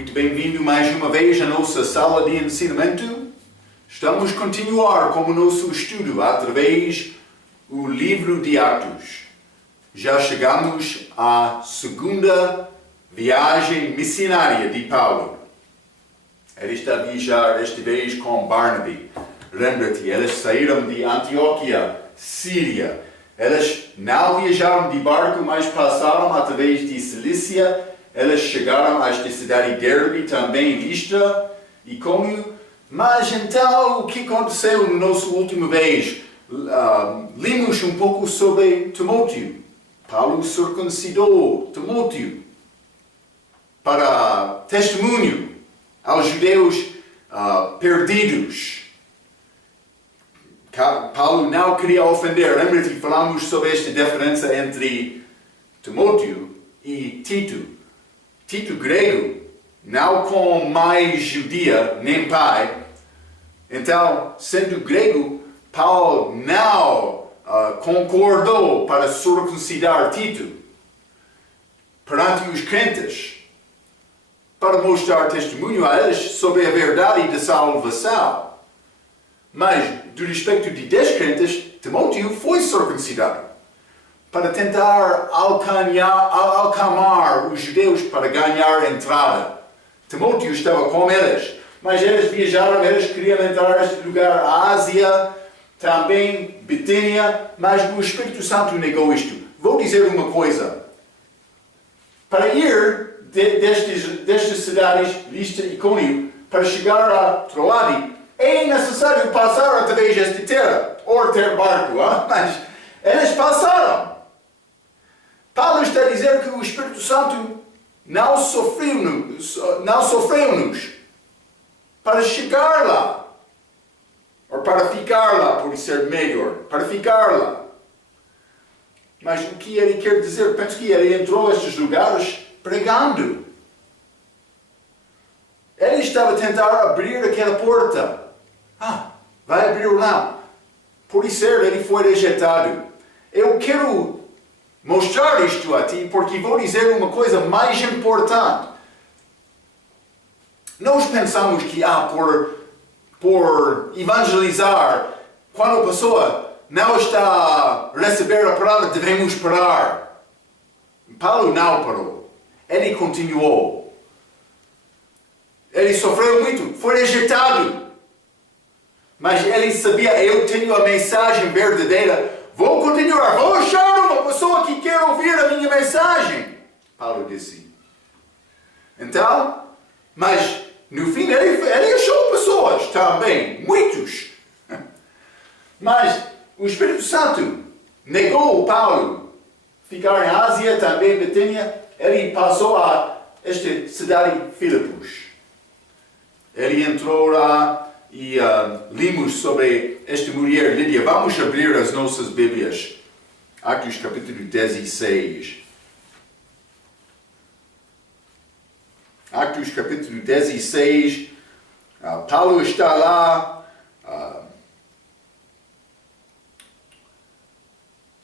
Muito bem-vindo mais uma vez à nossa sala de ensinamento. Estamos a continuar com o nosso estudo através do livro de Atos. Já chegamos à segunda viagem missionária de Paulo. Ele está a viajar esta vez com Barnaby. Lembra-te, eles saíram de Antioquia, Síria. Eles não viajaram de barco, mas passaram através de Cilícia. Eles chegaram a esta cidade de Derbe, também Listra, Icônio. Mas então, o que aconteceu na nossa última vez? Lemos um pouco sobre Timóteo. Paulo circuncidou Timóteo para testemunho aos judeus perdidos. Paulo não queria ofender. Lembra-te, falamos sobre esta diferença entre Timóteo e Tito. Tito grego, não com mãe judia nem pai. Então, sendo grego, Paulo não concordou para circuncidar Tito perante os crentes, para mostrar testemunho a eles sobre a verdade da salvação. Mas, do respeito de descrentes, Timóteo foi circuncidado para tentar alcançar os judeus para ganhar entrada. Timóteo estava com eles, mas eles viajaram, eles queriam entrar neste lugar, a Ásia, também Bitânia, mas o Espírito Santo negou isto. Vou dizer uma coisa. Para ir destas cidades, Listra e Icônio, para chegar a Troade, é necessário passar através desta terra, ou ter barco, mas eles passaram. Paulo está a dizer que o Espírito Santo não sofreu-nos para chegar lá, ou para ficar lá, por ser melhor, para ficar lá. Mas o que ele quer dizer? Penso que ele entrou nestes lugares pregando. Ele estava a tentar abrir aquela porta. Vai abrir ou não? Por isso ele foi rejeitado. Eu quero mostrar isto a ti porque vou dizer uma coisa mais importante. Nós pensamos que por evangelizar, quando a pessoa não está a receber a palavra, devemos parar. Paulo não parou. Ele continuou. Ele sofreu muito, foi rejeitado. Mas ele sabia, eu tenho a mensagem verdadeira, vou continuar, vou achar uma pessoa que quer ouvir a minha mensagem. Paulo disse. Então, mas no fim ele achou pessoas também, muitos. Mas o Espírito Santo negou Paulo ficar em Ásia, também Bitânia. Ele passou a esta cidade de Filipos. Ele entrou lá e lemos sobre esta mulher Lídia. Vamos abrir as nossas Bíblias. Atos capítulo 16. Atos capítulo 16. Paulo está lá.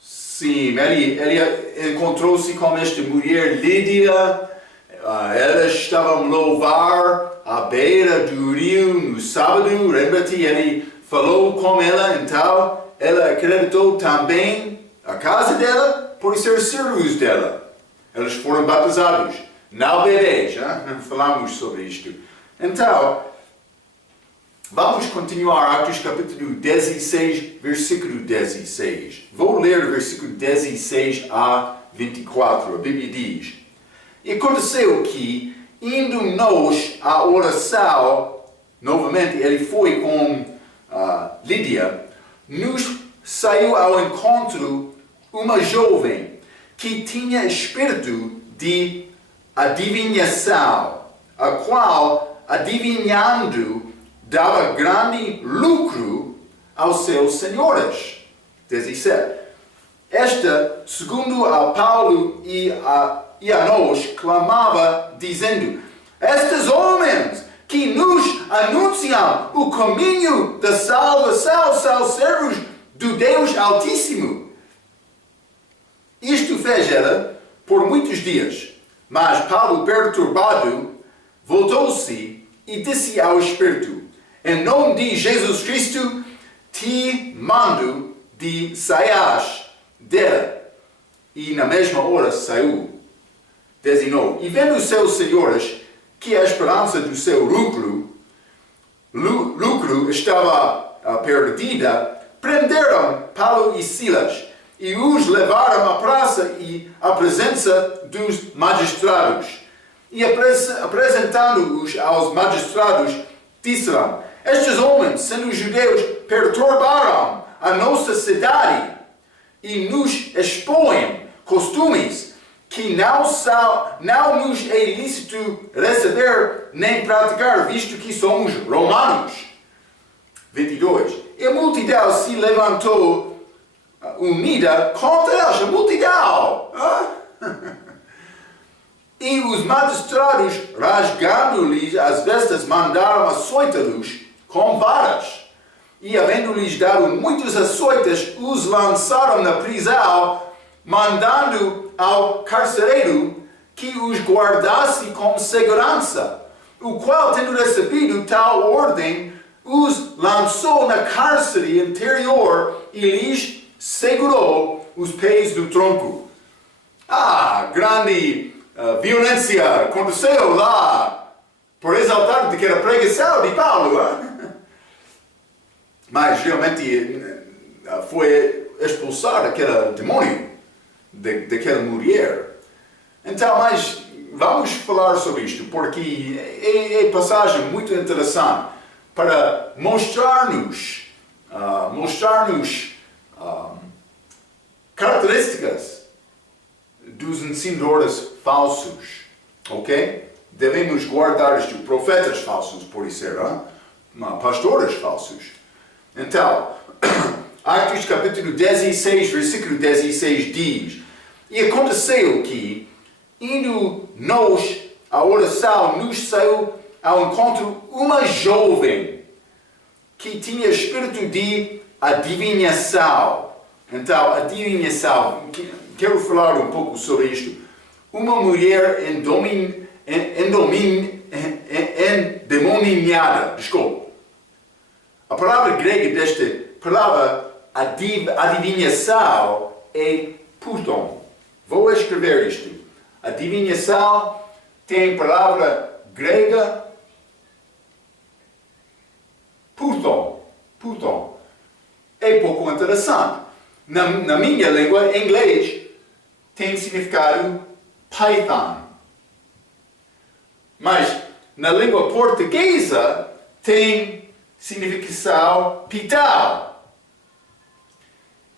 Sim, ele encontrou-se com esta mulher Lídia. Elas estavam a louvar à beira do rio no sábado. Lembra-te, ele falou com ela, então ela acreditou também a casa dela por ser servos dela. Eles foram batizados, não bebês, falamos sobre isto. Então, vamos continuar Atos capítulo 16, versículo 16. Vou ler o versículo 16 a 24, a Bíblia diz: E aconteceu que, indo nós à oração, novamente ele foi com Lídia, nos saiu ao encontro uma jovem que tinha espírito de adivinhação, a qual, adivinhando, dava grande lucro aos seus senhores. 17. Esta, segundo a Paulo e a nós, clamava, dizendo: Estes homens que nos anunciam o caminho da salvação são servos do Deus Altíssimo. Isto fez ela por muitos dias, mas Paulo, perturbado, voltou-se e disse ao espírito: em nome de Jesus Cristo, te mando de saias dele. E na mesma hora saiu. 19. E vendo os seus senhores que a esperança do seu lucro estava perdida, prenderam Paulo e Silas e os levaram à praça e à presença dos magistrados. E apresentando-os aos magistrados, disseram: estes homens, sendo judeus, perturbaram a nossa cidade e nos expõem costumes que não nos é lícito receber nem praticar, visto que somos romanos. 22. E a multidão se levantou unida contra eles, a multidão. E os magistrados, rasgando-lhes as vestes, mandaram açoitá-los com varas. E, havendo-lhes dado muitos açoites, os lançaram na prisão, mandando ao carcereiro que os guardasse com segurança, o qual, tendo recebido tal ordem, os lançou na cárcere interior e lhes segurou os pés do tronco. Grande violência aconteceu lá, por exaltar de que era pregação de Paulo. Mas realmente foi expulsar aquele demônio daquela mulher. Então, mas vamos falar sobre isto, porque é passagem muito interessante para mostrar-nos características dos ensinadores falsos, ok? Devemos guardar isto, profetas falsos, por ser, pastores falsos. Então, Atos capítulo 16, versículo 16 diz: e aconteceu que, indo nós à oração, nos saiu ao encontro uma jovem que tinha espírito de adivinhação. Então, adivinhação, quero falar um pouco sobre isto. Uma mulher endemoniada. Desculpa. A palavra grega desta palavra adivinhação é puton. Vou escrever isto. Adivinhação tem palavra grega puton. Puton. É pouco interessante. Na minha língua, em inglês, tem significado Python. Mas na língua portuguesa tem significação pital.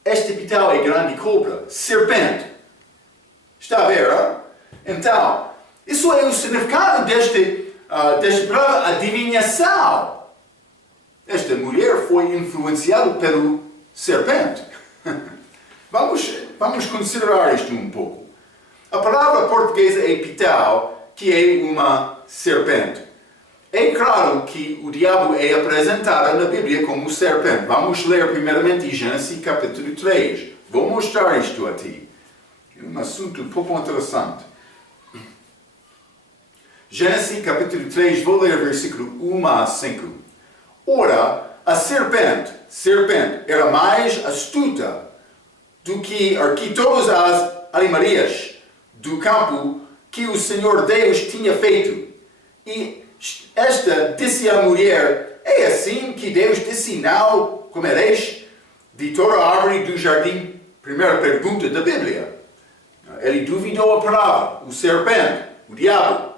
Este pital é grande cobra, serpente. Está a ver? Então, isso é o significado desta palavra adivinhação. Esta mulher foi influenciada pelo serpente. Vamos considerar isto um pouco. A palavra portuguesa é pital, que é uma serpente. É claro que o diabo é apresentado na Bíblia como serpente. Vamos ler primeiramente Gênesis capítulo 3. Vou mostrar isto a ti. É um assunto um pouco interessante. Gênesis capítulo 3, vou ler versículo 1 a 5. Ora, a serpente, era mais astuta do que todas as animarias do campo que o Senhor Deus tinha feito. E esta disse à mulher: é assim que Deus disse: não comereis de toda a árvore do jardim? Primeira pergunta da Bíblia. Ele duvidou a palavra, o serpente, o diabo.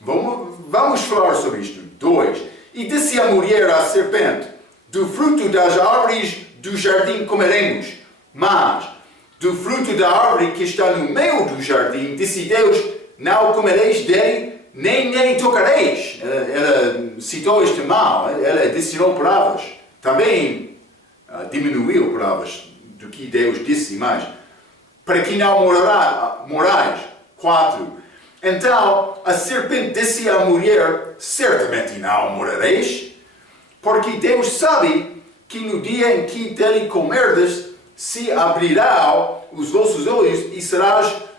Vamos falar sobre isto. 2. E disse a mulher à serpente: do fruto das árvores do jardim comeremos, mas do fruto da árvore que está no meio do jardim, disse Deus: não comereis dele, nem nele tocareis. Ela citou este mal, ela adicionou palavras. Também diminuiu palavras do que Deus disse, mas para que não morais. 4. Então a serpente disse à mulher: certamente não morareis, porque Deus sabe que no dia em que dele comerdes, se abrirão os vossos olhos e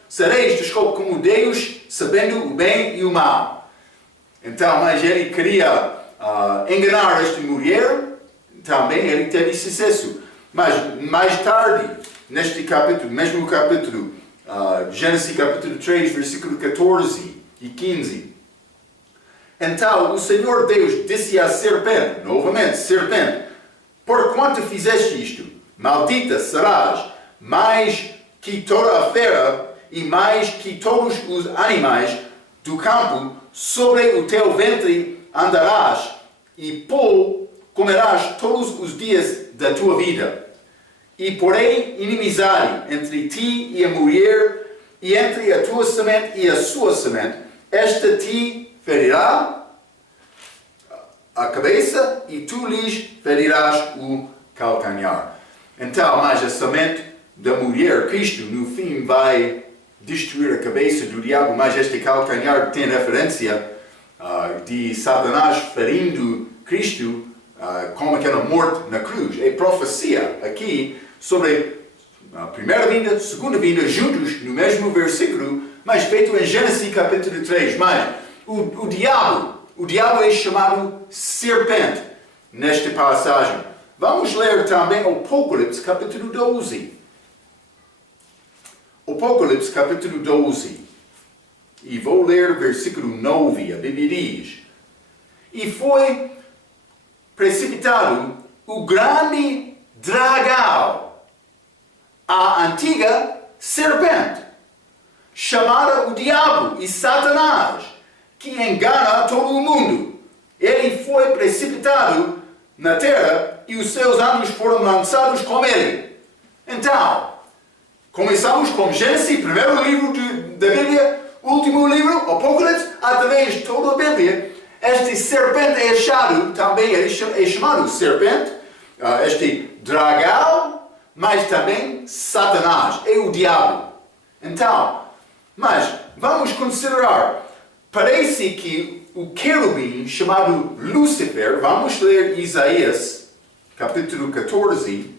sereis como Deus, sabendo o bem e o mal. Então, mas ele queria enganar esta mulher, também ele teve sucesso. Mas mais tarde, neste capítulo, mesmo capítulo, Gênesis capítulo 3, versículo 14 e 15. Então o Senhor Deus disse à serpente, novamente, serpente, por quanto fizeste isto, maldita serás, mais que toda a fera e mais que todos os animais do campo, sobre o teu ventre andarás e pó comerás todos os dias da tua vida. E porém inimizade entre ti e a mulher, e entre a tua semente e a sua semente. Esta te ferirá a cabeça e tu lhes ferirás o calcanhar. Então, mas a semente da mulher, Cristo, no fim vai destruir a cabeça do diabo, mas este calcanhar tem referência de Satanás ferindo Cristo como aquela morte na cruz. É profecia aqui sobre a primeira vinda, segunda vinda, juntos no mesmo versículo, mas feito em Gênesis capítulo 3. Mas o diabo é chamado serpente nesta passagem. Vamos ler também Apocalipse capítulo 12. Apocalipse capítulo 12. E vou ler o versículo 9. A Bíblia diz: E foi precipitado o grande dragão, a antiga serpente, chamada o diabo e Satanás, que engana todo o mundo. Ele foi precipitado na terra e os seus anjos foram lançados com ele. Então, começamos com Gênesis, primeiro livro da Bíblia, último livro, Apocalipse, através de toda a Bíblia. Este serpente é achado, também é chamado serpente, este dragão, mas também Satanás, é o diabo. Então, mas vamos considerar, parece que o querubim chamado Lúcifer, vamos ler Isaías, capítulo 14.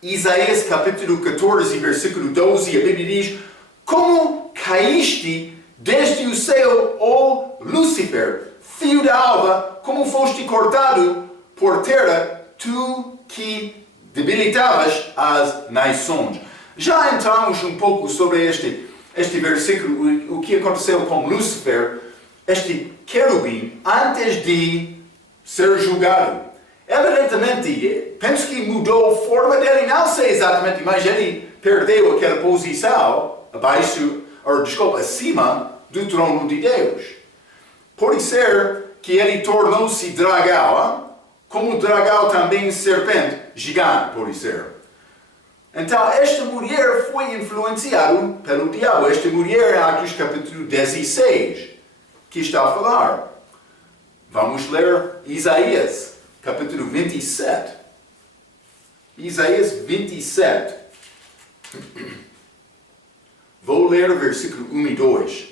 Isaías capítulo 14, versículo 12, a Bíblia diz: Como caíste desde o céu, ó Lúcifer, filho da alva, como foste cortado por terra, tu que debilitavas as nações. Já entramos um pouco sobre este versículo, o que aconteceu com Lúcifer, este querubim, antes de ser julgado. Evidentemente, penso que mudou a forma dele, não sei exatamente, mas ele perdeu aquela posição acima do trono de Deus. Pode ser que ele tornou-se dragão, como o dragão também serpente, gigante, pode ser. Então, esta mulher foi influenciada pelo diabo. Esta mulher é Atos capítulo 16, que está a falar. Vamos ler Isaías, capítulo 27. Isaías 27. Vou ler o versículo 1 e 2.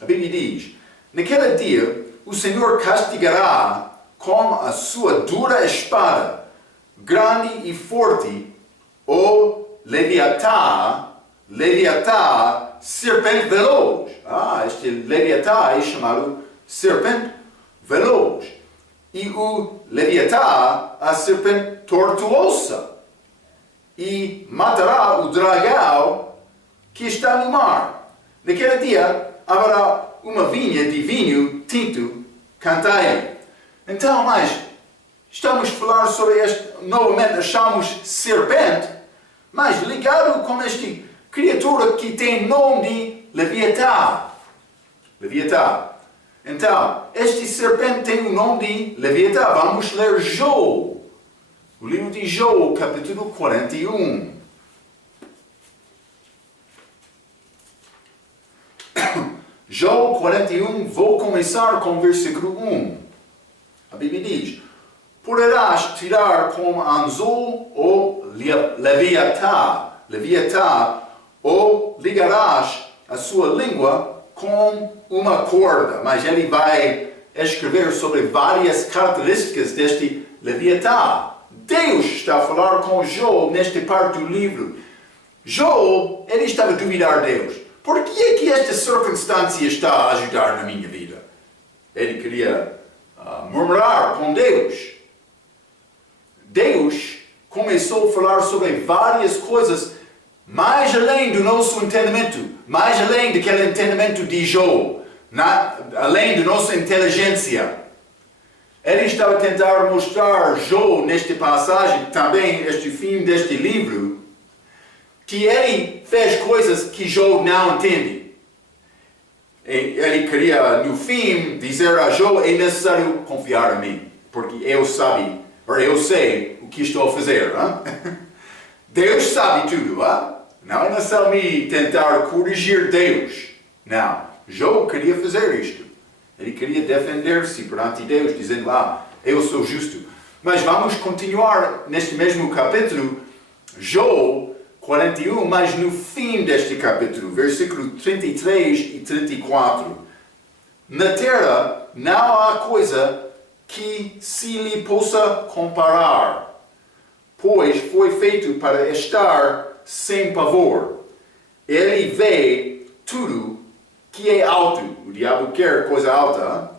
A Bíblia diz: Naquele dia, o Senhor castigará com a sua dura espada, grande e forte, o Leviatã, serpente veloz. Este Leviatã é chamado serpente veloz. E o Leviatã, a serpente tortuosa. E matará o dragão que está no mar. Naquele dia haverá uma vinha de vinho tinto, cantai. Então, mas estamos a falar sobre este, novamente achamos serpente, mas ligado com esta criatura que tem nome de Leviatã. Leviatã. Então, este serpente tem o nome de Leviatã. Vamos ler Joel. O livro de Joel, capítulo 41. Joel 41, vou começar com o versículo 1. A Bíblia diz: Poderás tirar com anzol o Leviatã, ou ligarás a sua língua com uma corda. Mas ele vai escrever sobre várias características deste Leviatã. Deus está a falar com Joel nesta parte do livro. Joel, ele estava a duvidar de Deus. Por que é que esta circunstância está a ajudar na minha vida? Ele queria murmurar com Deus. Deus começou a falar sobre várias coisas mais além do nosso entendimento, mais além daquele entendimento de Jó, além da nossa inteligência. Ele estava a tentar mostrar Jó nesta passagem, também este fim deste livro, que ele fez coisas que Jó não entende. Ele queria, no fim, dizer a Jó: é necessário confiar em mim, porque eu sei o que estou a fazer. Hein? Deus sabe tudo. Hein? Não é necessário me tentar corrigir Deus. Não, Jó queria fazer isto. Ele queria defender-se perante Deus, dizendo: eu sou justo. Mas vamos continuar neste mesmo capítulo, Jó 41, mas no fim deste capítulo, versículo 33 e 34. Na terra não há coisa que se lhe possa comparar, pois foi feito para estar sem pavor. Ele vê tudo que é alto. O diabo quer coisa alta.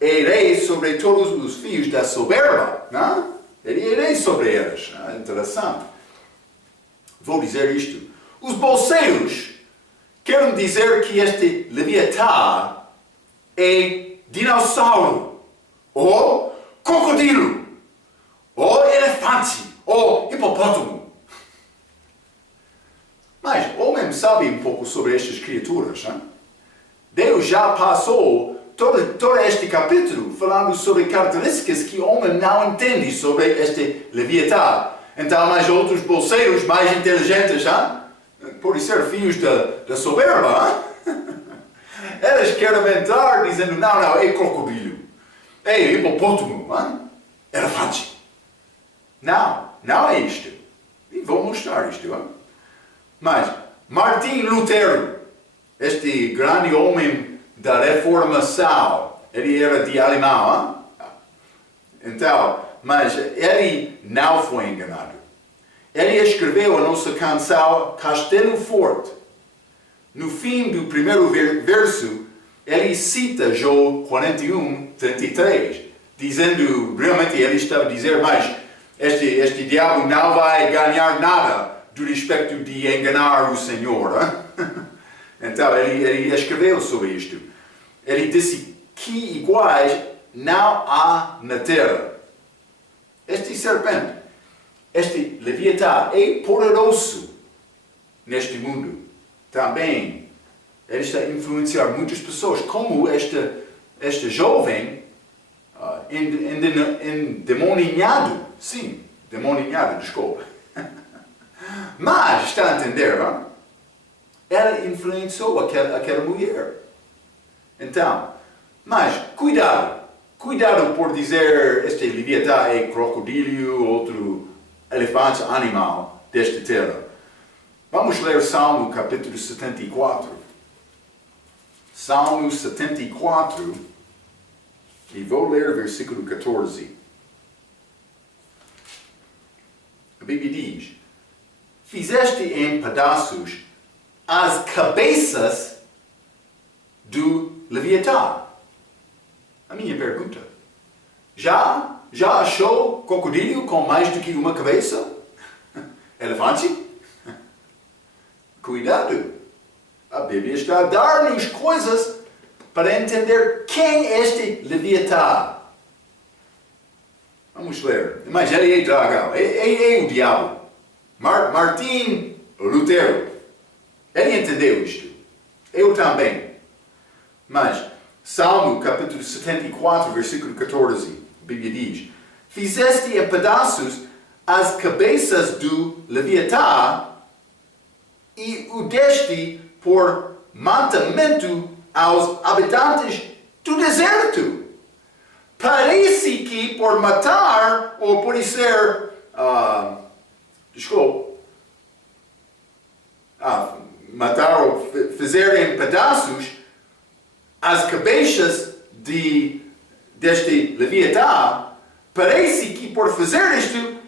É rei sobre todos os filhos da soberba. Não? Ele é rei sobre eles. Interessante. Vou dizer isto. Os bolseiros querem dizer que este Leviatã é dinossauro, ou crocodilo, ou elefante, ou hipopótamo. Mas o homem sabe um pouco sobre estas criaturas. Hein? Deus já passou todo este capítulo falando sobre características que o homem não entende sobre este Leviatã. Então, mais outros bolseiros mais inteligentes, podem ser filhos da soberba, eles querem entrar dizendo: não, é crocodilo, é hipopótamo, elefante. Não é isto. E vou mostrar isto. Mas Martim Lutero, este grande homem da Reformação, ele era de alemão. Então, mas ele não foi enganado. Ele escreveu a nossa canção Castelo Forte. No fim do primeiro verso, ele cita Jó 41, 33, dizendo, realmente ele estava a dizer: mas este diabo não vai ganhar nada do respeito de enganar o Senhor. Então ele escreveu sobre isto. Ele disse que iguais não há na terra. Este serpente, este Leviatã é poderoso neste mundo. Também ele está a influenciar muitas pessoas, como este jovem endemoninhado. Sim, demoninhado, desculpa. Mas, está a entender, não? Ela influenciou aquela mulher. Então, mas cuidado por dizer este Leviatã é crocodilo, outro elefante animal desta terra. Vamos ler Salmo capítulo 74. Salmo 74, e vou ler versículo 14. A Bíblia diz: fizeste em pedaços as cabeças do Leviatã. A minha pergunta: já achou crocodilo com mais do que uma cabeça? Elefante? Cuidado! A Bíblia está a dar-nos coisas para entender quem é este Leviatã. Vamos ler. Mas ele é dragão, é o diabo. Martim Lutero, ele entendeu isto. Eu também. Mas Salmo capítulo 74, versículo 14, a Bíblia diz: fizeste em pedaços as cabeças do Leviatã e o deste por mantimento aos habitantes do deserto. Parece que por matar, ou por ser, matar ou fazer em pedaços as cabeças deste Leviatã, parece que por fazer isto,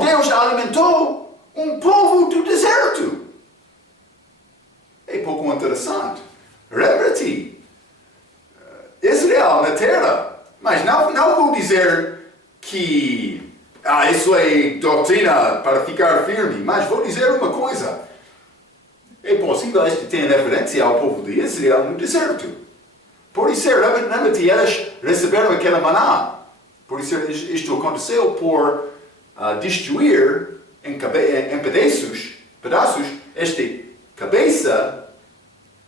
Deus alimentou um povo do deserto. pouco interessante. Lembra-te, Israel na terra, mas não vou dizer que isso é doutrina para ficar firme, mas vou dizer uma coisa. É possível que tenha referência ao povo de Israel no deserto. Por isso, lembra-te, eles receberam aquela maná. Por isso, isto aconteceu por destruir em pedaços, esta cabeça,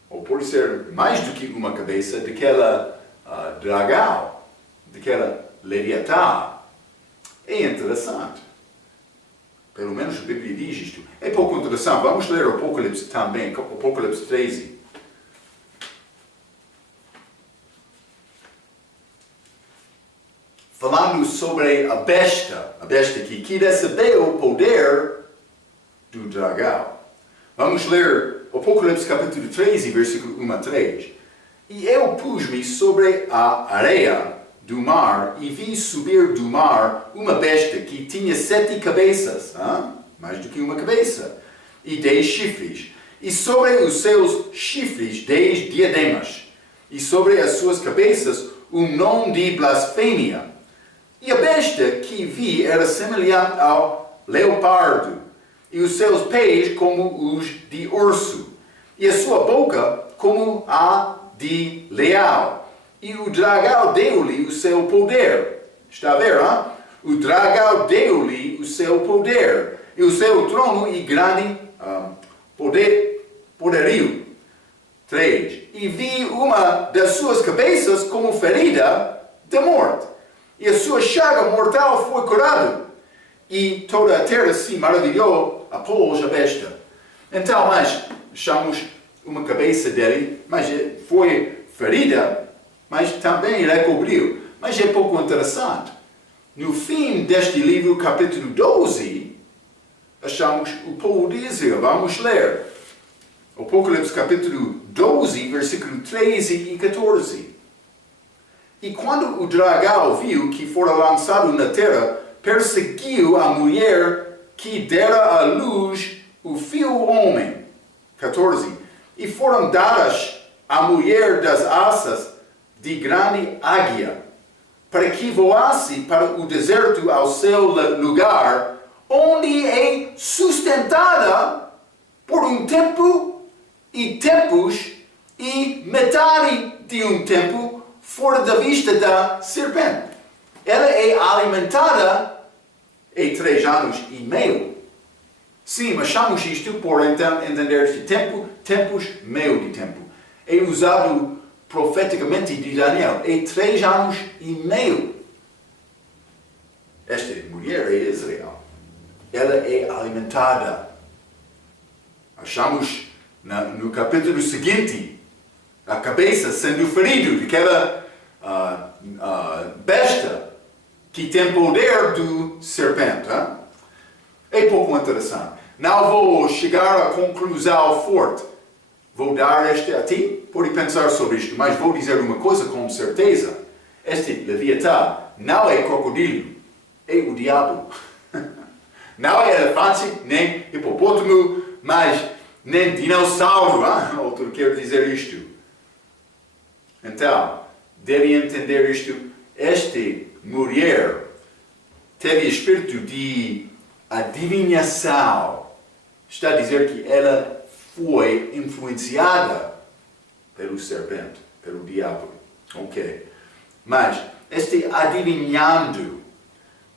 ou pode ser mais do que uma cabeça, daquela dragão, daquela leviatã. É interessante. Pelo menos a Bíblia diz isto. É pouco interessante. Vamos ler o Apocalipse também, Apocalipse 13. Falando sobre a besta que recebeu o poder do dragão. Vamos ler Apocalipse capítulo 13, versículo 1 a 3. E eu pus-me sobre a areia do mar e vi subir do mar uma besta que tinha 7 cabeças, mais do que uma cabeça, e 10 chifres. E sobre os seus chifres 10 diademas, e sobre as suas cabeças um nome de blasfêmia. E a besta que vi era semelhante ao leopardo, e os seus pés como os de urso, e a sua boca como a de leão. E o dragão deu-lhe o seu poder. Está a ver, O dragão deu-lhe o seu poder, e o seu trono e grande poderio. 3. E vi uma das suas cabeças como ferida de morte, e a sua chaga mortal foi curada, e toda a terra se maravilhou após a besta. Então, mas achamos uma cabeça dele, mas foi ferida, mas também recobriu. Mas é pouco interessante. No fim deste livro, capítulo 12, achamos o povo de Israel. Vamos ler. Apocalipse capítulo 12, versículo 13 e 14. E quando o dragão viu que fora lançado na terra, perseguiu a mulher que dera à luz o filho homem. 14. E foram dadas à mulher das asas de grande águia, para que voasse para o deserto ao seu lugar, onde é sustentada por um tempo e tempos e metade de um tempo fora da vista da serpente. Ela é alimentada em 3 anos e meio. Sim, mas chamamos isto por então entender este tempo, tempos, meio de tempo. É usado profeticamente de Daniel. É 3 anos e meio. Esta mulher é Israel. Ela é alimentada. Achamos no capítulo seguinte a cabeça sendo ferida daquela besta que tem poder do serpente. É pouco interessante. Não vou chegar à conclusão forte. Vou dar este a ti, pode pensar sobre isto, mas vou dizer uma coisa com certeza. Este leviatã não é crocodilo, é o diabo. Não é elefante, nem hipopótamo, mas nem dinossauro. Outro quer dizer isto. Então, deve entender isto. Esta mulher teve espírito de adivinhação. Está a dizer que ela foi influenciada pelo serpente, pelo diabo. Ok. Mas, este adivinhando,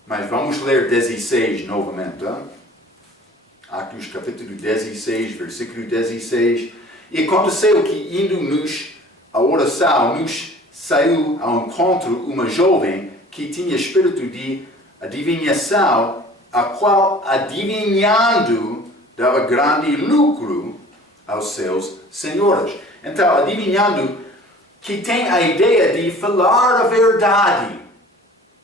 mas vamos ler 16 novamente. Atos capítulo 16, versículo 16. E aconteceu que indo-nos a oração, nos saiu ao encontro uma jovem que tinha espírito de adivinhação, a qual adivinhando dava grande lucro aos seus senhores. Então, adivinhando, que tem a ideia de falar a verdade.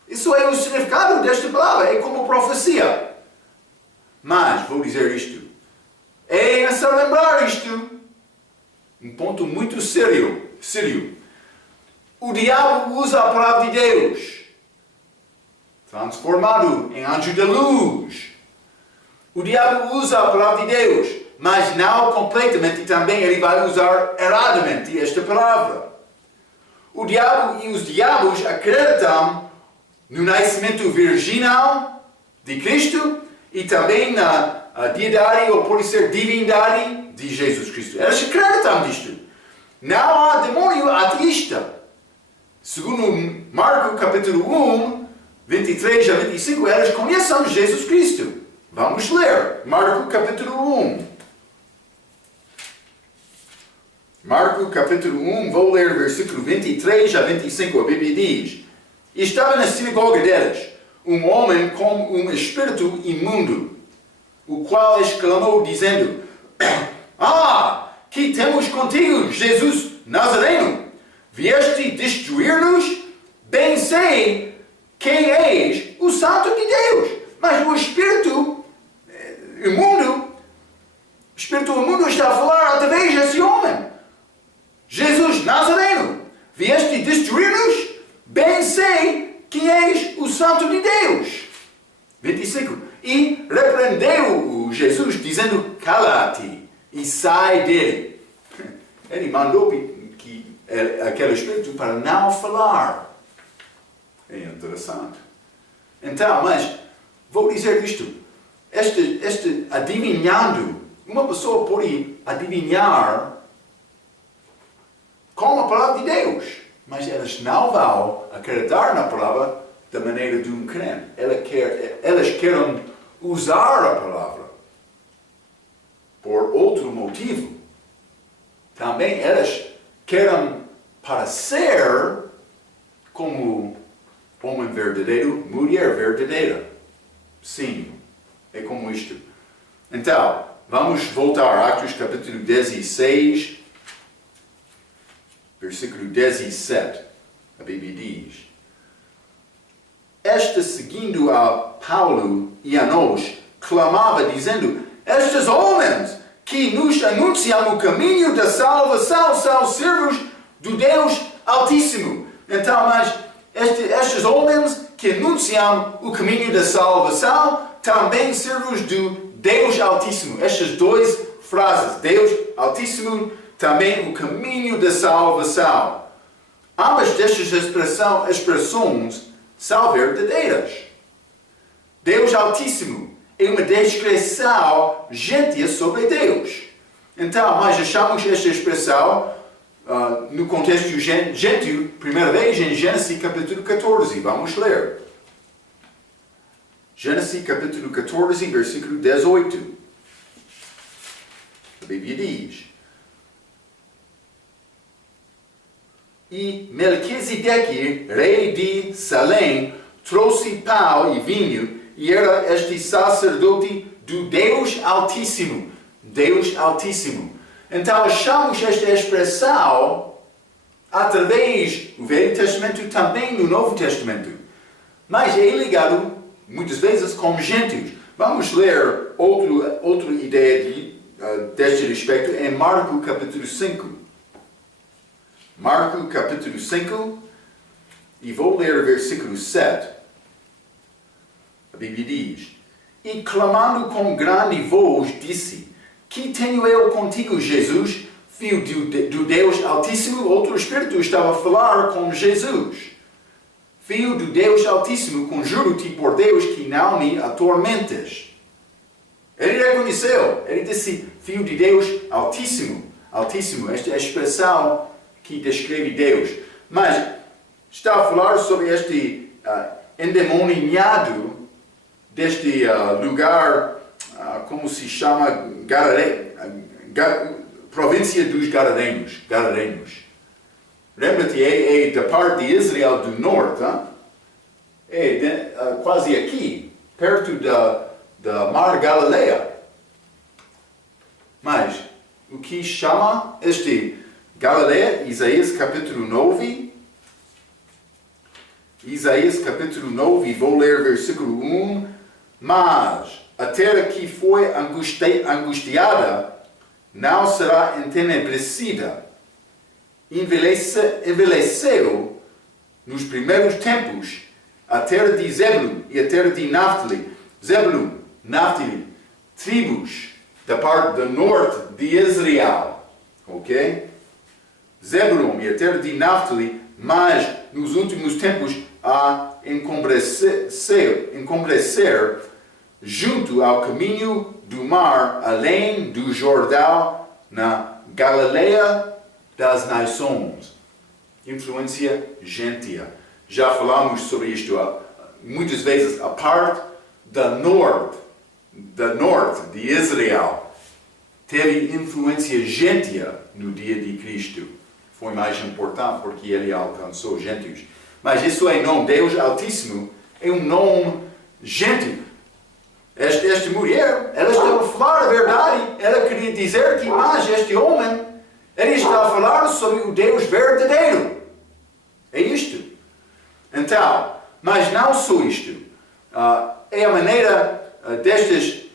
Isso é o significado desta palavra, é como profecia. Mas, vou dizer isto, é necessário lembrar isto, um ponto muito sério. O diabo usa a palavra de Deus, transformado em anjo da luz. O diabo usa a palavra de Deus, mas não completamente, e também ele vai usar erradamente esta palavra. O diabo e os diabos acreditam no nascimento virginal de Cristo e também na deidade, ou pode ser divindade de Jesus Cristo. Eles acreditam nisto. Não há demônio ateísta. Segundo Marcos capítulo 1, 23 a 25, eles conhecem Jesus Cristo. Vamos ler Marcos capítulo 1. Marcos capítulo 1, vou ler versículo 23 a 25, a Bíblia diz: Estava na sinagoga deles um homem com um espírito imundo, o qual exclamou dizendo: que temos contigo, Jesus Nazareno? Vieste destruir-nos? Bem sei quem és, o Santo de Deus. Mas o espírito imundo está a falar através desse homem. Jesus Nazareno, vieste destruir-nos? Bem sei que és o Santo de Deus. 25. E repreendeu-o Jesus, dizendo: Cala-te e sai dele. Ele mandou que aquele espírito para não falar. É interessante. Então, mas vou dizer isto. Este adivinhando, uma pessoa pode adivinhar com a palavra de Deus, mas elas não vão acreditar na palavra da maneira de um crente. Elas querem usar a palavra por outro motivo. Também elas querem parecer como homem verdadeiro, mulher verdadeira. Sim, é como isto. Então, vamos voltar a Atos capítulo 16, versículo 17. A Bíblia diz: Esta, seguindo a Paulo e a nós, clamava dizendo: Estes homens que nos anunciam o caminho da salvação são servos do Deus Altíssimo. Então, mas estes homens que anunciam o caminho da salvação também servos do Deus Altíssimo. Estas duas frases, Deus Altíssimo, também o caminho da salvação. Ambas destas expressões são verdadeiras. Deus Altíssimo é uma descrição gentil sobre Deus. Então, nós achamos esta expressão no contexto gentil, primeira vez em Gênesis capítulo 14. Vamos ler. Gênesis capítulo 14, versículo 18. A Bíblia diz: E Melquisedeque, rei de Salém, trouxe pão e vinho, e era este sacerdote do Deus Altíssimo. Deus Altíssimo. Então achamos esta expressão através do Velho Testamento e também no Novo Testamento. Mas é ligado muitas vezes com gentios. Vamos ler outra ideia deste respeito em Marcos capítulo 5. Marcos capítulo 5, e vou ler o versículo 7. A Bíblia diz: E clamando com grande voz, disse: Que tenho eu contigo, Jesus, filho do Deus Altíssimo? Outro espírito estava a falar com Jesus. Filho do Deus Altíssimo, conjuro-te por Deus que não me atormentes. Ele reconheceu, ele disse: Filho de Deus Altíssimo. Altíssimo, esta expressão que descreve Deus. Mas está a falar sobre este endemoniado deste lugar, como se chama, província dos Gadarenos. Lembra-te, é da parte de Israel do norte, quase aqui, perto da Mar Galileia. Mas o que chama este Galileia? Isaías capítulo 9. Isaías capítulo 9, vou ler versículo 1. Mas a terra que foi angustiada não será entenebrecida. Envelheceu nos primeiros tempos a terra de Zebulun e a terra de Naftali. Zebulun, Naftali, tribos da parte do norte de Israel, ok? Zebulon e a terra de Naftali, mas nos últimos tempos a encombrecer junto ao caminho do mar, além do Jordão, na Galileia das Nações. Influência gentia. Já falamos sobre isto muitas vezes. A parte da norte de Israel teve influência gentia no dia de Cristo. Foi mais importante porque ele alcançou gentios. Mas isso é nome Deus Altíssimo, é um nome gentil. Esta mulher, ela estava a falar a verdade, ela queria dizer que, mas este homem, ele está a falar sobre o Deus verdadeiro. É isto. Então, mas não só isto. É a maneira destes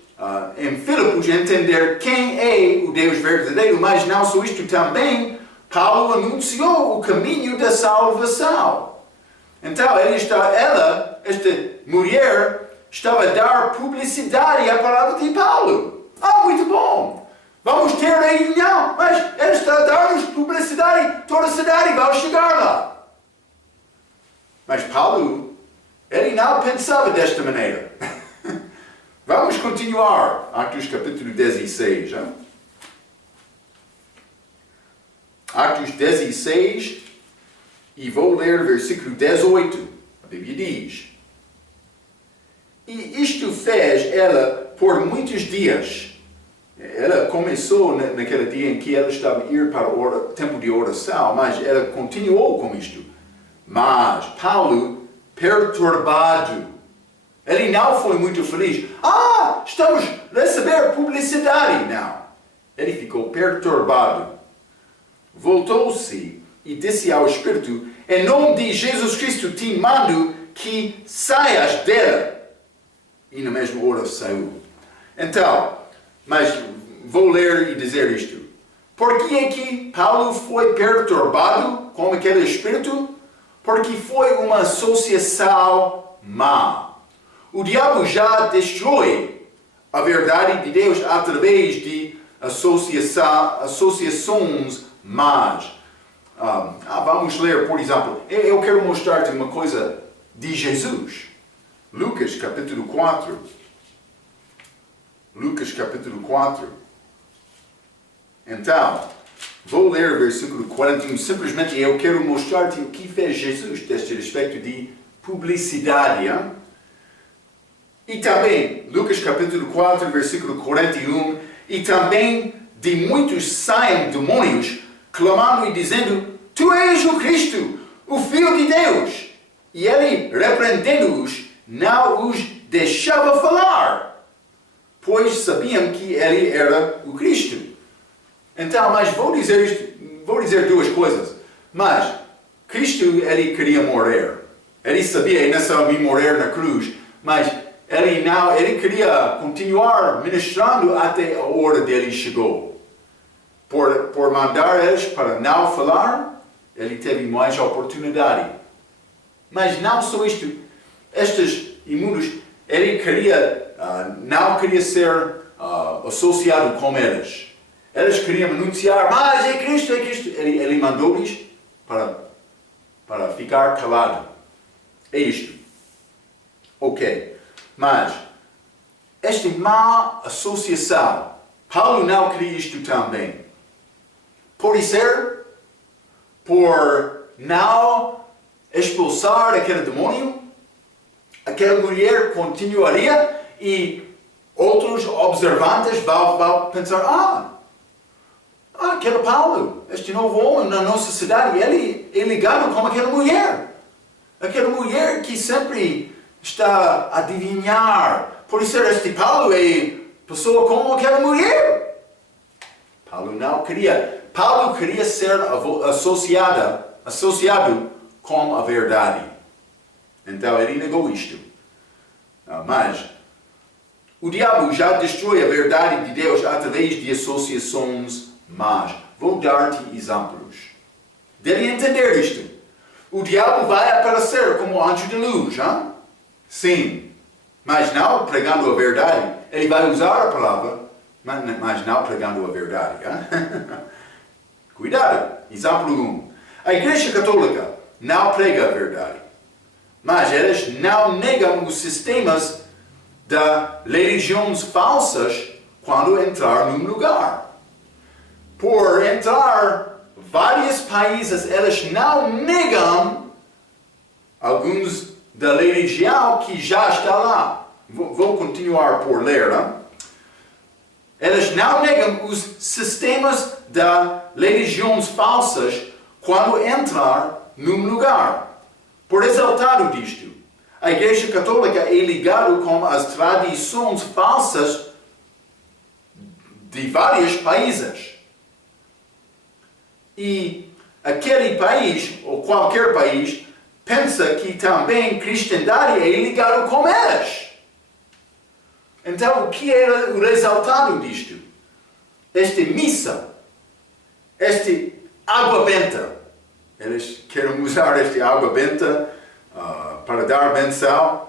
em Filipos entender quem é o Deus verdadeiro, mas não só isto também, Paulo anunciou o caminho da salvação. Então, esta mulher, estava a dar publicidade à palavra de Paulo. Muito bom! Vamos ter a reunião, mas ele está a dar-nos publicidade, toda a cidade vai chegar lá. Mas Paulo, ele não pensava desta maneira. Vamos continuar, Atos capítulo 16. Hein? Atos 16, e vou ler o versículo 18. A Bíblia diz: E isto fez ela por muitos dias. Ela começou naquele dia em que ela estava a ir para o tempo de oração, mas ela continuou com isto. Mas Paulo, perturbado, ele não foi muito feliz. Estamos a receber publicidade. Não. Ele ficou perturbado. Voltou-se e disse ao Espírito: Em nome de Jesus Cristo te mando que saias dela. E na mesma hora saiu. Então, mas vou ler e dizer isto. Por que é que Paulo foi perturbado com aquele espírito? Porque foi uma associação má. O diabo já destrói a verdade de Deus através de associações más. Vamos ler, por exemplo, eu quero mostrar-te uma coisa de Jesus. Lucas capítulo 4. Lucas capítulo 4. Então, vou ler o versículo 41. Simplesmente eu quero mostrar-te o que fez Jesus deste respeito de publicidade. Hein? E também, Lucas capítulo 4, versículo 41. E também de muitos saem demônios, clamando e dizendo: Tu és o Cristo, o Filho de Deus. E ele, repreendendo-os, não os deixava falar, pois sabiam que ele era o Cristo. Então, mas vou dizer duas coisas. Mas Cristo, ele queria morrer. Ele sabia, ele não sabia morrer na cruz, mas ele queria continuar ministrando até a hora dele chegou. Por mandar eles para não falar, ele teve mais oportunidade. Mas não só isto. Estes imundos, ele não queria ser associado com eles. Eles queriam anunciar: mas é Cristo, é Cristo. Ele mandou-lhes para ficar calado. É isto. Ok. Mas, esta má associação, Paulo não queria isto também. Pode ser por não expulsar aquele demônio, aquela mulher continuaria e outros observantes vão pensar: aquele Paulo, este novo homem na nossa cidade, ele é ligado com aquela mulher. Aquela mulher que sempre está a adivinhar. Por isso este Paulo é pessoa como aquela mulher. Paulo não queria. Paulo queria ser associado com a verdade. Então ele negou isto. Mas o diabo já destrói a verdade de Deus através de associações más. Vou dar-te exemplos. Deve entender isto. O diabo vai aparecer como anjo de luz. Hein? Sim. Mas não pregando a verdade. Ele vai usar a palavra, mas não pregando a verdade. Cuidado. Exemplo 1. A Igreja Católica não prega a verdade, mas eles não negam os sistemas de religiões falsas quando entrar num lugar. Por entrar vários países, eles não negam alguns da religião que já está lá. Vou continuar por ler. Eles não negam os sistemas de religiões falsas quando entrar num lugar. Por resultado disto, a Igreja Católica é ligada com as tradições falsas de vários países. E aquele país, ou qualquer país, pensa que também a cristandade é ligada com eles. Então, o que é o resultado disto? Esta missa, esta água benta. Eles querem usar esta água benta para dar benção.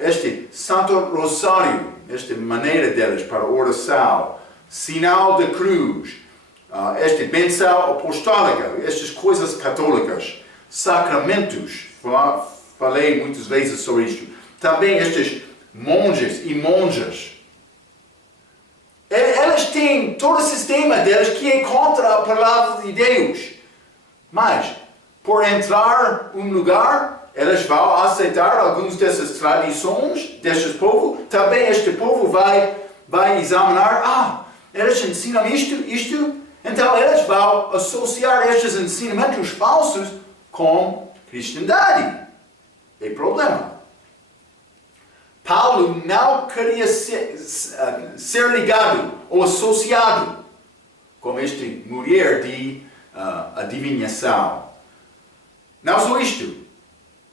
Este Santo Rosário, esta maneira deles para oração, sinal da cruz, esta benção apostólica, estas coisas católicas, sacramentos, falei muitas vezes sobre isto. Também estes monges e monjas. Eles têm todo o sistema deles que é contra a palavra de Deus. Mas, por entrar em um lugar, eles vão aceitar algumas dessas tradições destes povos. Também este povo vai examinar, eles ensinam isto. Então eles vão associar estes ensinamentos falsos com cristandade. É problema. Paulo não queria ser ligado ou associado com esta mulher de adivinhação. Não só isto.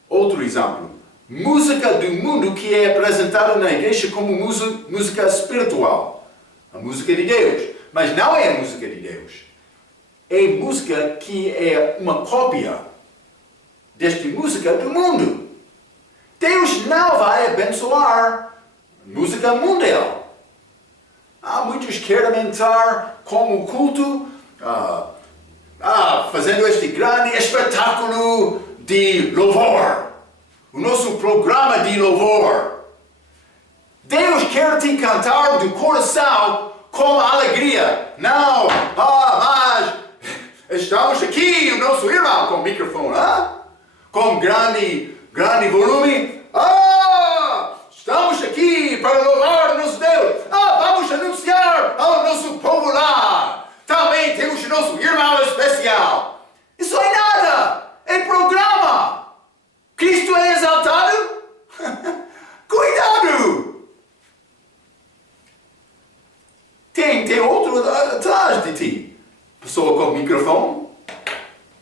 Outro exemplo. Música do mundo que é apresentada na igreja como música espiritual. A música de Deus. Mas não é a música de Deus. É música que é uma cópia desta música do mundo. Deus não vai abençoar música mundial. Muitos querem entrar como culto, fazendo este grande espetáculo de louvor. O nosso programa de louvor. Deus quer te cantar do coração com alegria. Não, mas estamos aqui, o nosso irmão com microfone, com grande volume. Estamos aqui para louvar o nosso Deus. Vamos anunciar ao nosso povo lá. Também temos o nosso irmão especial. Isso é nada. É programa. Cristo é exaltado. Cuidado. Tem outro atrás de ti. Pessoa com microfone.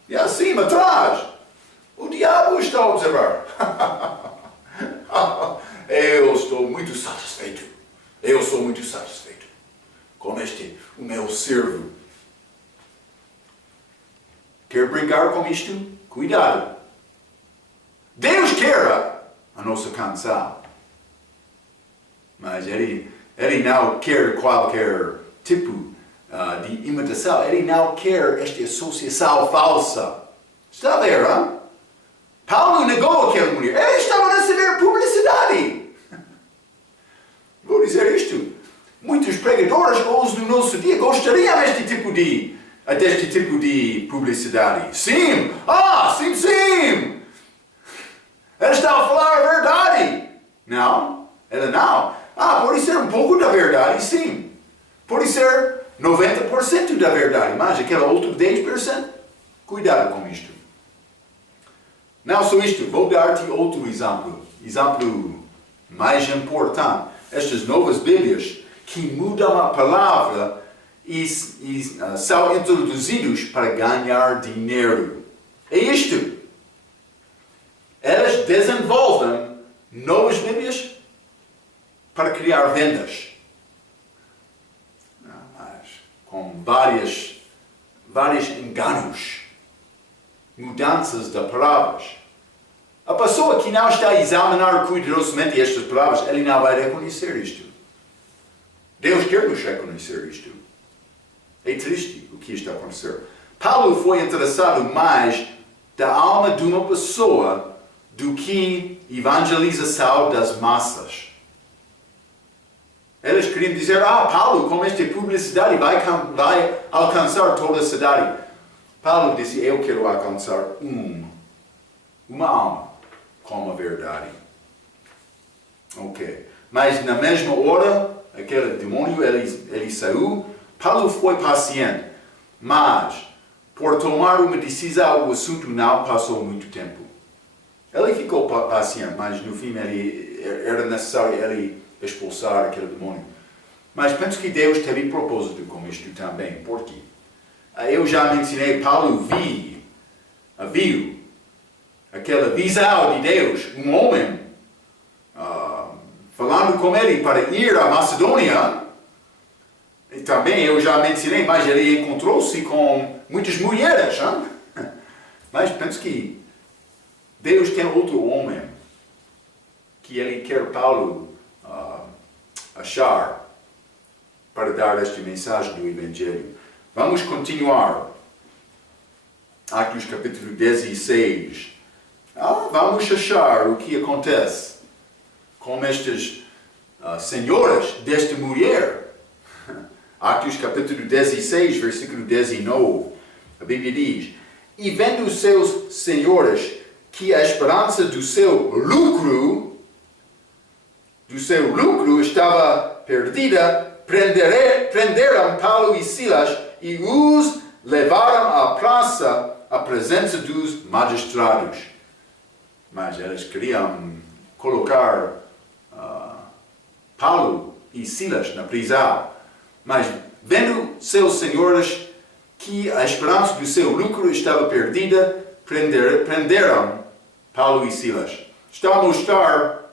E assim atrás. O diabo está a observar. Eu estou muito satisfeito. Eu sou muito satisfeito com o meu servo. Quer brincar com isto? Cuidado. Deus quer a nossa canção. Mas Ele não quer qualquer tipo de imitação. Ele não quer esta associação falsa. Está a ver, Paulo negou aquela mulher. Ele estava a receber publicidade. Vou dizer isto. Muitos pregadores hoje no nosso dia gostariam deste tipo de publicidade. Sim. Sim. Ele estava a falar a verdade. Não. Ele não. Pode ser um pouco da verdade, sim. Pode ser 90% da verdade. Mas aquele outro 10%. Cuidado com isto. Não só isto, vou dar-te outro exemplo. Exemplo mais importante. Estas novas Bíblias que mudam a palavra e são introduzidos para ganhar dinheiro. É isto. Elas desenvolvem novas Bíblias para criar vendas. Mas com vários enganos. Mudanças de palavras. A pessoa que não está a examinar cuidadosamente estas palavras, ele não vai reconhecer isto. Deus quer nos reconhecer isto. É triste o que está acontecendo. Paulo foi interessado mais da alma de uma pessoa do que evangelização das massas. Eles queriam dizer, Paulo, com esta publicidade vai alcançar toda a cidade. Paulo disse, eu quero alcançar uma alma com a verdade. Ok. Mas na mesma hora, aquele demônio, ele saiu. Paulo foi paciente, mas por tomar uma decisão, o assunto não passou muito tempo. Ele ficou paciente, mas no fim era necessário ele expulsar aquele demônio. Mas penso que Deus teve propósito com isto também. Por quê? Eu já mencionei, Paulo viu aquela visão de Deus, um homem falando com ele para ir à Macedônia. E também eu já mencionei, mas ele encontrou-se com muitas mulheres. Hein? Mas penso que Deus tem outro homem que ele quer Paulo achar para dar esta mensagem do Evangelho. Vamos continuar. Atos capítulo 16. Vamos achar o que acontece com estas senhoras desta mulher. Atos capítulo 16, versículo 19. A Bíblia diz: E vendo os seus senhores que a esperança do seu lucro estava perdida, prenderam Paulo e Silas e os levaram à praça, à presença dos magistrados. Mas eles queriam colocar Paulo e Silas na prisão. Mas vendo seus senhores que a esperança do seu lucro estava perdida, prenderam Paulo e Silas. Está a mostrar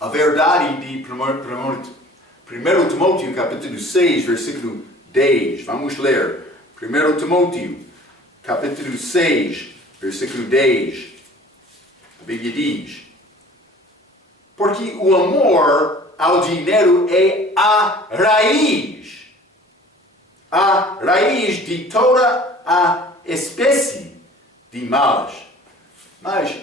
a verdade de 1 Timóteo capítulo 6, versículo 10. Vamos ler. 1 Timóteo capítulo 6, versículo 10. A Bíblia diz: Porque o amor ao dinheiro é a raiz de toda a espécie de males. Mas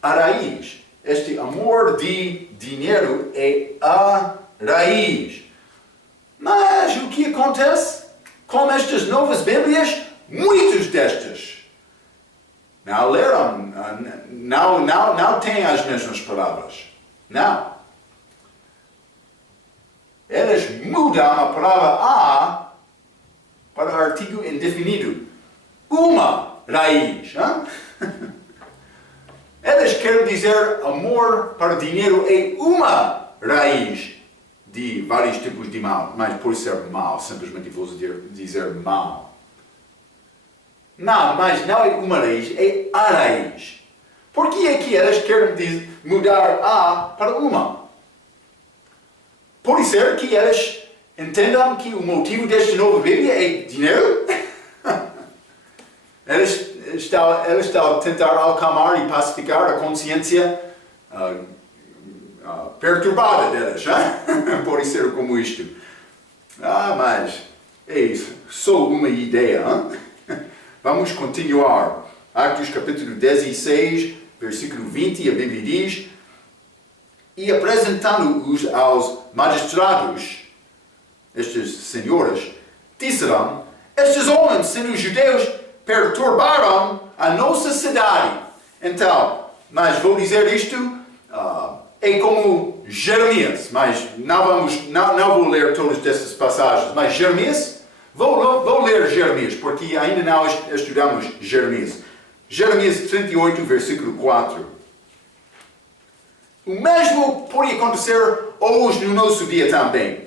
a raiz, este amor de dinheiro é a raiz. Mas o que acontece com estas novas Bíblias? Muitos destas não leram, não têm as mesmas palavras. Não. Eles mudam a palavra a para o artigo indefinido. Uma raiz. Eles querem dizer amor para dinheiro é uma raiz de vários tipos de mal. Mas por ser mal, simplesmente vou dizer mal. Não, mas não é uma raiz, é a raiz. Por que é que eles querem mudar a para uma? Pode ser que eles entendam que o motivo desta nova Bíblia é dinheiro. Eles estão a tentar acalmar e pacificar a consciência perturbada deles. Pode ser como isto. Mas é só uma ideia. Vamos continuar. Atos capítulo 16, versículo 20, a Bíblia diz: E apresentando-os aos magistrados, estes senhores, disseram: Estes homens, sendo judeus, perturbaram a nossa cidade. Então, mas vou dizer isto, é como Jeremias, mas não vou ler todas estas passagens, mas Jeremias, vou ler Jeremias, porque ainda não estudamos Jeremias. Jeremias 38, versículo 4. O mesmo pode acontecer hoje no nosso dia também.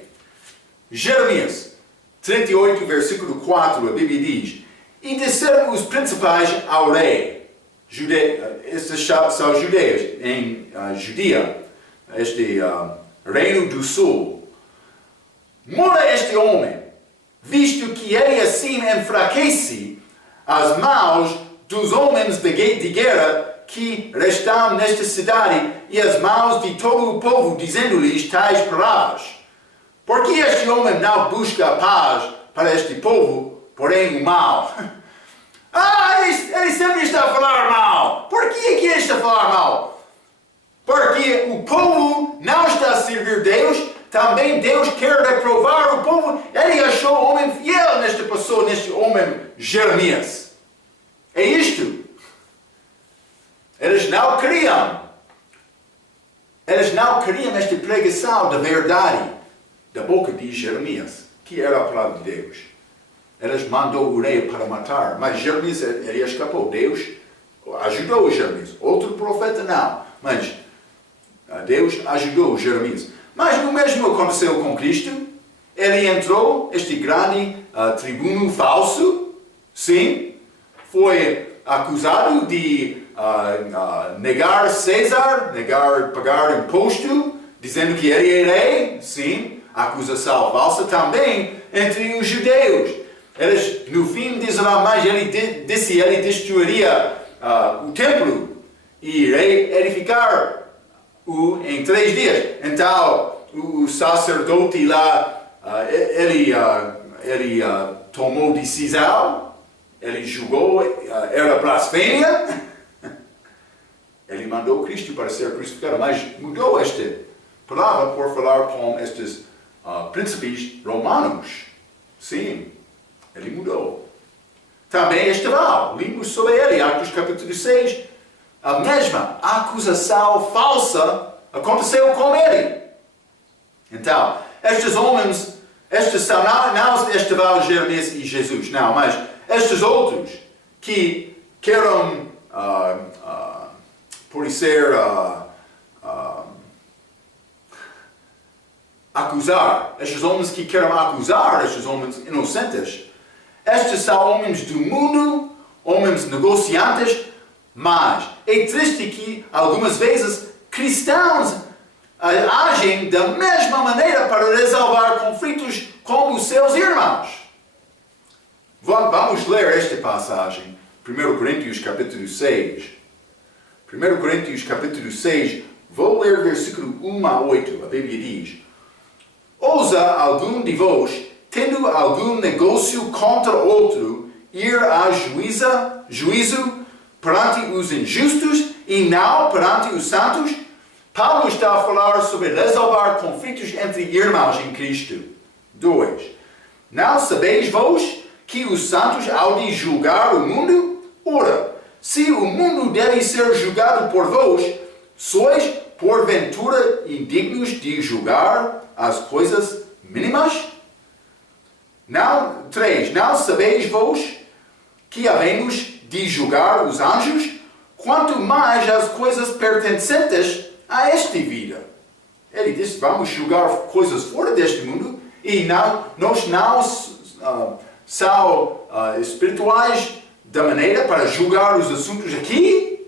Jeremias 38, versículo 4, a Bíblia diz: E disseram os principais ao rei, estes são judeus em Judea, este reino do sul: Mora este homem, visto que ele assim enfraquece as mãos dos homens de guerra que restam nesta cidade e as mãos de todo o povo, dizendo-lhes tais palavras. Por que este homem não busca a paz para este povo, porém o mal? Ele sempre está a falar mal. Por que ele está a falar mal? Porque o povo não está a servir Deus, também Deus quer reprovar o povo. Ele achou o homem fiel nesta pessoa, neste homem Jeremias. É isto. Eles não queriam esta pregação da verdade da boca de Jeremias, que era a palavra de Deus. Eles mandou o rei para matar, mas Jeremias, ele escapou. Deus ajudou Jeremias. Outro profeta não, mas Deus ajudou Jeremias. Mas o mesmo aconteceu com Cristo. Ele entrou, este grande tribuno falso, sim, foi acusado de negar César, pagar imposto, dizendo que ele é rei, sim, acusação falsa também entre os judeus. Eles, no fim de Israel, mas ele destruiria o templo e edificar-o em 3 dias. Então, o sacerdote lá, ele tomou decisão, ele julgou, era blasfêmia. Ele mandou Cristo para ser crucificado, mas mudou esta palavra por falar com estes príncipes romanos. Sim, ele mudou. Também Estevão, lemos sobre ele, Atos capítulo 6. A mesma acusação falsa aconteceu com ele. Então, estes homens, estes são não Estevão, Jeremias e Jesus, não, mas estes outros que querem, por ser, acusar, estes homens que querem acusar estes homens inocentes, estes são homens do mundo, homens negociantes, mas é triste que algumas vezes cristãos agem da mesma maneira para resolver conflitos com os seus irmãos. Vamos ler esta passagem, 1 Coríntios capítulo 6. 1 Coríntios capítulo 6, vou ler versículo 1 a 8, a Bíblia diz: ousa algum de vós, tendo algum negócio contra outro, ir a juízo perante os injustos e não perante os santos? Paulo está a falar sobre resolver conflitos entre irmãos em Cristo. 2. Não sabeis vós que os santos hão de julgar o mundo? Ora, se o mundo deve ser julgado por vós, sois porventura indignos de julgar as coisas mínimas? 3. Não sabeis vós que havemos de julgar os anjos, quanto mais as coisas pertencentes a esta vida? Ele disse, vamos julgar coisas fora deste mundo, e nós não são espirituais da maneira para julgar os assuntos aqui?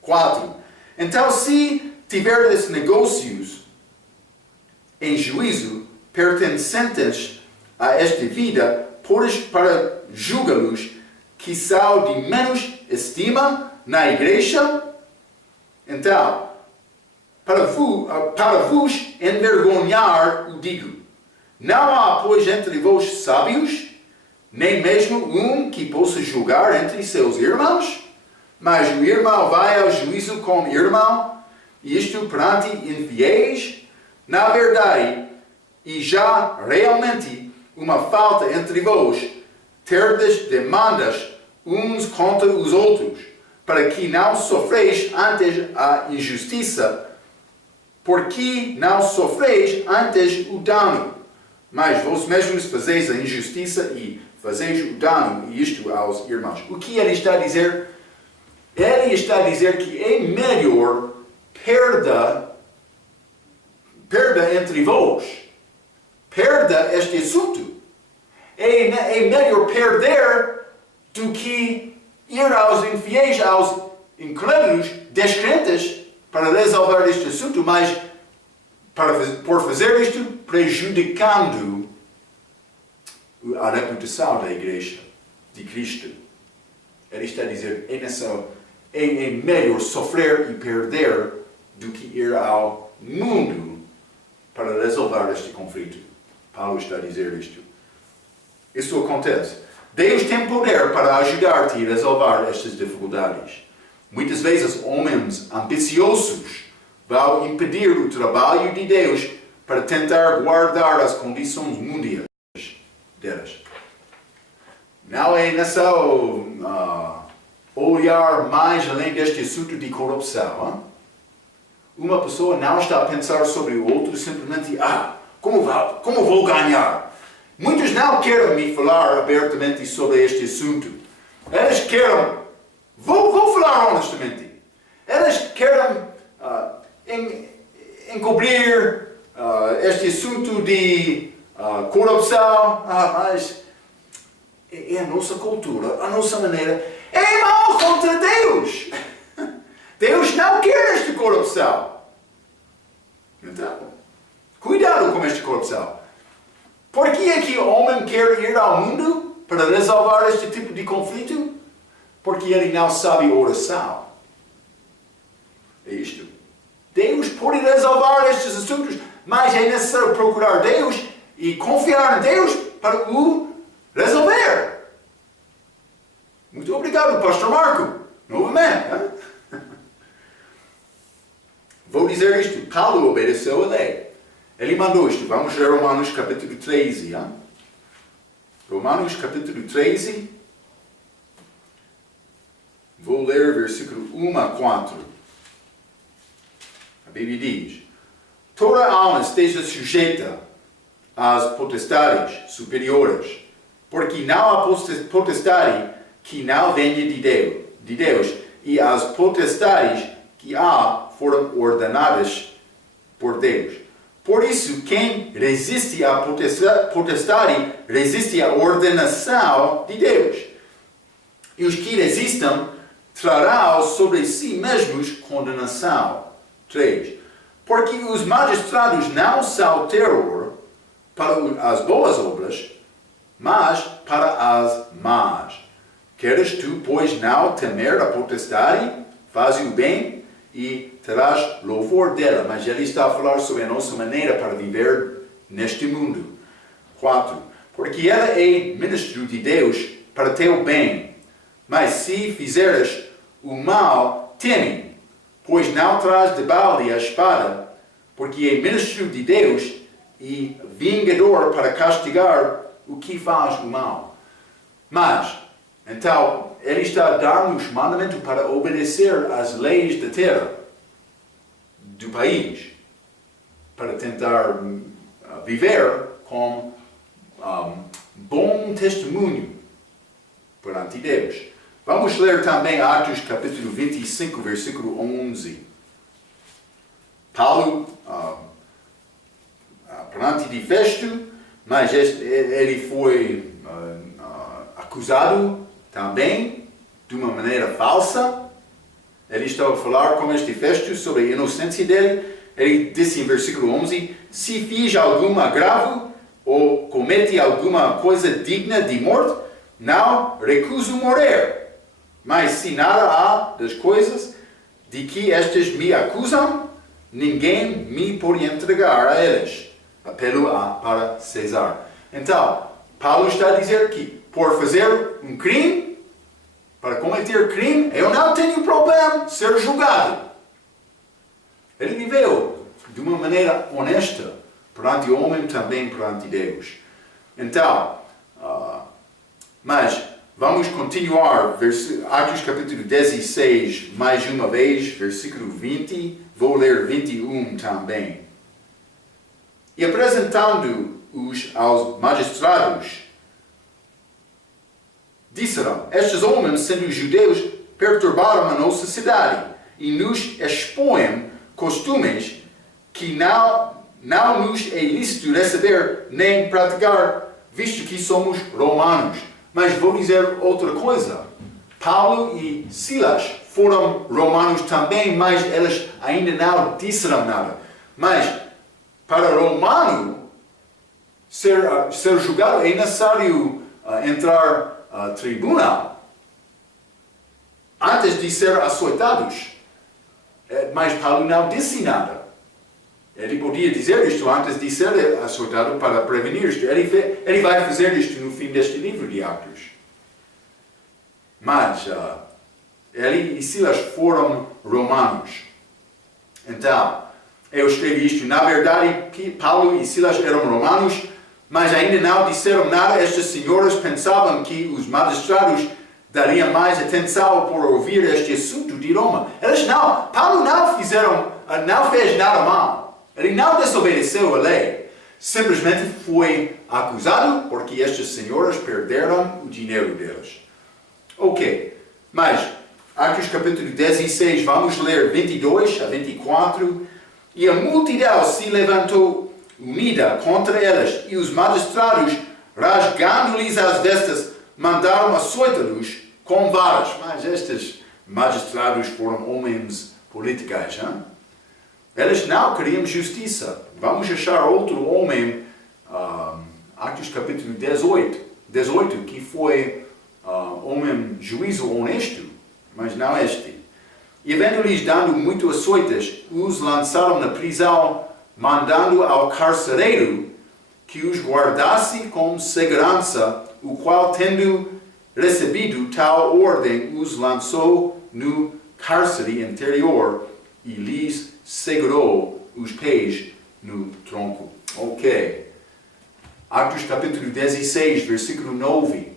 4. Então, se tiverdes negócios em juízo pertencentes a esta vida, podes para julgá-los que são de menos estima na igreja? Então, para vos envergonhar, o digo, não há, pois, entre vós sábios, nem mesmo um que possa julgar entre seus irmãos? Mas o irmão vai ao juízo com o irmão, e isto perante infiéis? Na verdade, e já realmente uma falta entre vós, terdes demandas uns contra os outros, para que não sofreis antes a injustiça, porque não sofreis antes o dano, mas vós mesmos fazeis a injustiça e fazeis o dano, e isto aos irmãos. O que ele está a dizer? Ele está a dizer que é melhor perda entre vós, perda este assunto. É melhor perder do que ir aos infiéis, aos incrédulos, descrentes, para resolver este assunto, mas por fazer isto, prejudicando a reputação da igreja de Cristo. Ele está a dizer, é melhor sofrer e perder do que ir ao mundo para resolver este conflito. Paulo está a dizer isto. Isso acontece. Deus tem poder para ajudar-te a resolver estas dificuldades. Muitas vezes, homens ambiciosos vão impedir o trabalho de Deus para tentar guardar as condições mundiais delas. Não é necessário olhar mais além deste assunto de corrupção. Hein? Uma pessoa não está a pensar sobre o outro simplesmente, como vou ganhar? Muitos não querem me falar abertamente sobre este assunto. Eles querem, vou falar honestamente, eles querem encobrir este assunto de corrupção, mas é a nossa cultura, a nossa maneira, é mal contra Deus. Deus não quer esta corrupção. Então, cuidado com esta corrupção. Por que é que o homem quer ir ao mundo para resolver este tipo de conflito? Porque ele não sabe oração. É isto. Deus pode resolver estes assuntos, mas é necessário procurar Deus e confiar em Deus para o resolver. Muito obrigado, Pastor Marco. Novamente. Vou dizer isto. Paulo obedeceu a lei. Ele mandou isto. Vamos ler Romanos capítulo 13. Hein? Romanos capítulo 13. Vou ler versículo 1 a 4. A Bíblia diz: toda alma esteja sujeita às potestades superiores, porque não há potestade que não venha de Deus, e as potestades que há foram ordenadas por Deus. Por isso, quem resiste à potestade, resiste à ordenação de Deus. E os que resistem, trarão sobre si mesmos condenação. 3. Porque os magistrados não são terror para as boas obras, mas para as más. Queres tu, pois, não temer a potestade? Faz o bem e terás louvor dela. Mas ele está a falar sobre a nossa maneira para viver neste mundo. 4. Porque ela é ministro de Deus para teu bem. Mas se fizeres o mal, teme, pois não traz de balde a espada, porque é ministro de Deus e vingador para castigar o que faz o mal. Mas, então, ele está a dar-nos mandamento para obedecer às leis da terra, do país, para tentar viver com bom testemunho perante Deus. Vamos ler também Atos capítulo 25, versículo 11. Paulo, perante de Festo, mas ele foi acusado também de uma maneira falsa. Ele estava a falar com este Festo sobre a inocência dele. Ele disse em versículo 11: se fiz algum agravo ou comete alguma coisa digna de morte, não recuso morrer. Mas se nada há das coisas de que estas me acusam, ninguém me pode entregar a eles. Apelo para César. Então, Paulo está a dizer que por fazer um crime, para cometer crime, eu não tenho problema de ser julgado. Ele viveu de uma maneira honesta perante o homem, também perante Deus. Então, mas vamos continuar, Atos capítulo 16, mais uma vez, versículo 20, vou ler 21 também. E apresentando-os aos magistrados, disseram: estes homens, sendo judeus, perturbaram a nossa cidade e nos expõem costumes que não nos é lícito receber nem praticar, visto que somos romanos. Mas vou dizer outra coisa. Paulo e Silas foram romanos também, mas eles ainda não disseram nada. Mas para romano ser julgado é necessário entrar a tribunal antes de ser açoitados. Mas Paulo não disse nada. Ele podia dizer isto antes de ser açoitado para prevenir isto. Ele vai fazer isto no fim deste livro de Atos. Mas ele e Silas foram romanos. Então, eu escrevi isto. Na verdade, Paulo e Silas eram romanos, mas ainda não disseram nada. Estas senhoras pensavam que os magistrados dariam mais atenção por ouvir este assunto de Roma. Paulo não fez nada mal. Ele não desobedeceu a lei. Simplesmente foi acusado porque estas senhoras perderam o dinheiro deles. Ok, mas Atos capítulo 16, vamos ler 22 a 24. E a multidão se levantou unida contra elas, e os magistrados, rasgando-lhes as vestes, mandaram açoitá-los com varas. Mas estes magistrados foram homens políticos, hein? Eles não queriam justiça. Vamos achar outro homem, Atos capítulo 18, que foi homem juízo honesto, mas não este. E vendo-lhes dando muito açoites, os lançaram na prisão, mandando ao carcereiro que os guardasse com segurança, o qual, tendo recebido tal ordem, os lançou no cárcere interior e lhes segurou os pés no tronco. Ok. Atos capítulo 16, versículo 9.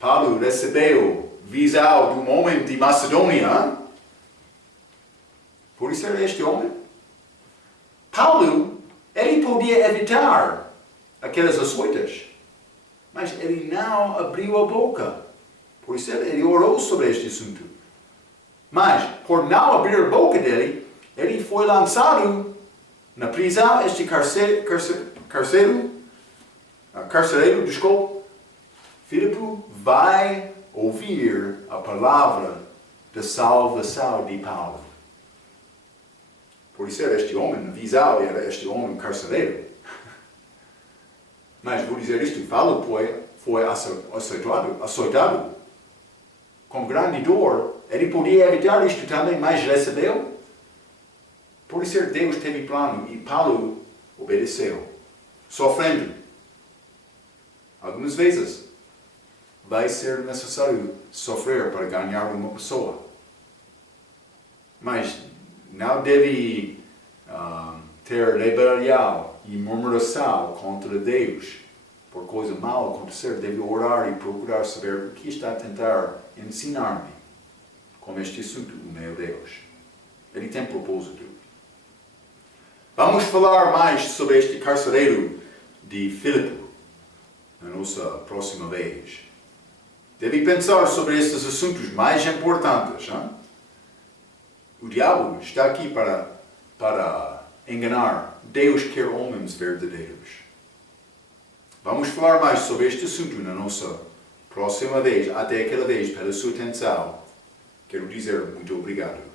Paulo recebeu visão de um homem de Macedônia. Por isso era este homem. Paulo, ele podia evitar aquelas açoites, mas ele não abriu a boca. Por isso ele orou sobre este assunto. Mas, por não abrir a boca dele, ele foi lançado na prisão. Este carcereiro, Filipe, vai ouvir a palavra da salvação de Paulo. Por isso era este homem, na visão era este homem carcereiro. Mas vou dizer isto, Paulo foi açoitado com grande dor. Ele podia evitar isto também, mas recebeu. Por isso Deus teve plano e Paulo obedeceu, sofrendo. Algumas vezes vai ser necessário sofrer para ganhar uma pessoa. Mas não deve ter rebelião e murmuração contra Deus por coisa mal acontecer. Deve orar e procurar saber o que está a tentar ensinar-me com este assunto, o meu Deus. Ele tem propósito. Vamos falar mais sobre este carcereiro de Filipe na nossa próxima vez. Deve pensar sobre estes assuntos mais importantes. Hein? O diabo está aqui para enganar. Deus quer homens verdadeiros. Vamos falar mais sobre este assunto na nossa próxima vez. Até aquela vez, pela sua atenção, quero dizer muito obrigado.